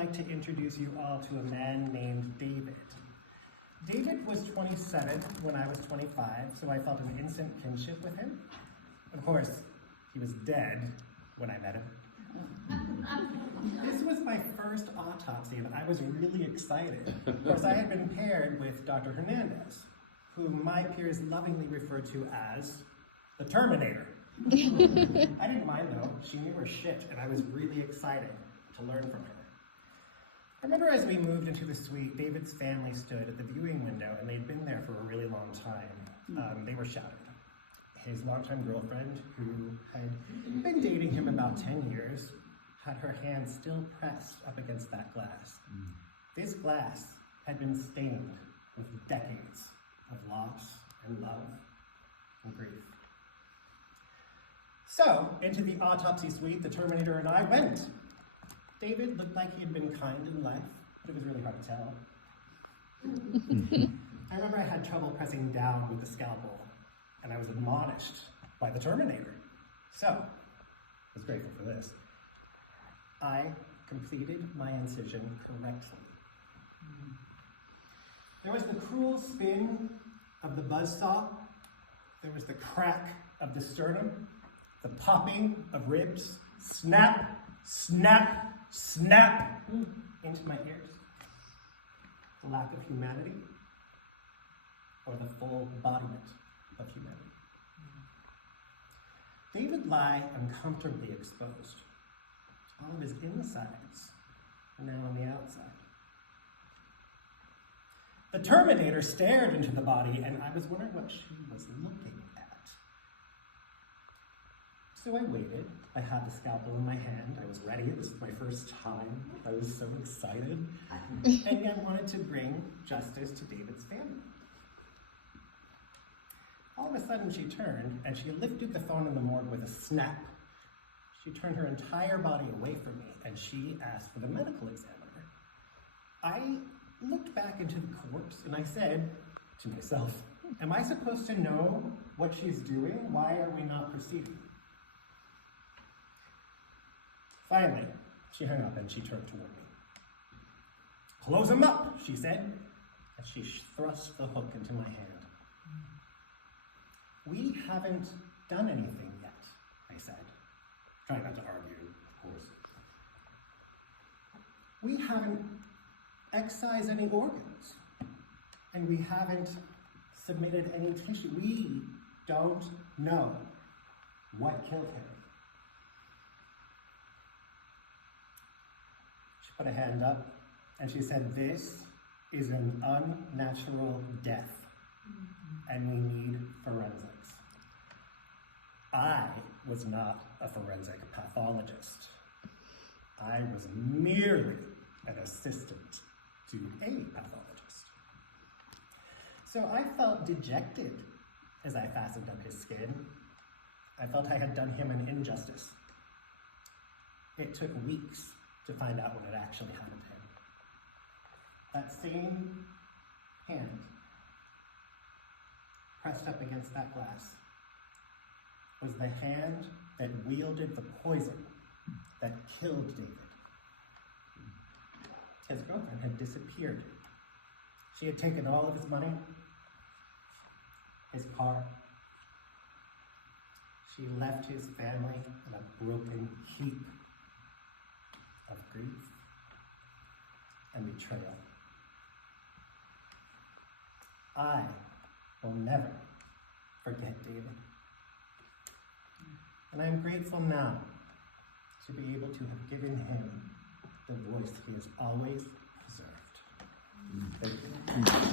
like to introduce you all to a man named David. David was 27 when I was 25, so I felt an instant kinship with him. Of course, he was dead when I met him. This was my first autopsy, and I was really excited, because I had been paired with Dr. Hernandez, whom my peers lovingly referred to as the Terminator. I didn't mind though, she knew her shit, and I was really excited to learn from her. I remember as we moved into the suite, David's family stood at the viewing window, and they'd been there for a really long time. They were shouting. His longtime girlfriend, who had been dating him about 10 years, had her hand still pressed up against that glass. This glass had been stained with decades of loss and love and grief. So, into the autopsy suite, the Terminator and I went. David looked like he had been kind in life, but it was really hard to tell. I remember I had trouble pressing down with the scalpel, and I was admonished by the Terminator. So, I was grateful for this. I completed my incision correctly. There was the cruel spin of the buzzsaw. There was the crack of the sternum, the popping of ribs, snap, snap, snap into my ears. The lack of humanity, or the full embodiment of humanity. David lay uncomfortably exposed. All of his insides are now on the outside. The Terminator stared into the body, and I was wondering what she was looking at. So I waited. I had the scalpel in my hand. I was ready. This was my first time. I was so excited. And I wanted to bring justice to David's family. All of a sudden she turned, and she lifted the phone in the morgue with a snap. She turned her entire body away from me, and she asked for the medical examiner. I looked back into the corpse, and I said to myself, am I supposed to know what she's doing? Why are we not proceeding? Finally, she hung up and she turned toward me. Close him up, she said, as she thrust the hook into my hand. We haven't done anything yet, I said, trying not to argue, of course. We haven't excised any organs, and we haven't submitted any tissue. We don't know what killed him. She put a hand up, and she said, this is an unnatural death, and we need forensics. I was not a forensic pathologist. I was merely an assistant to a pathologist. So I felt dejected as I fastened up his skin. I felt I had done him an injustice. It took weeks to find out what had actually happened to him. That same hand pressed up against that glass was the hand that wielded the poison that killed David. His girlfriend had disappeared. She had taken all of his money, his car. She left his family in a broken heap of grief and betrayal. I will never forget David. And I am grateful now to be able to have given him the voice he has always deserved. Thank you.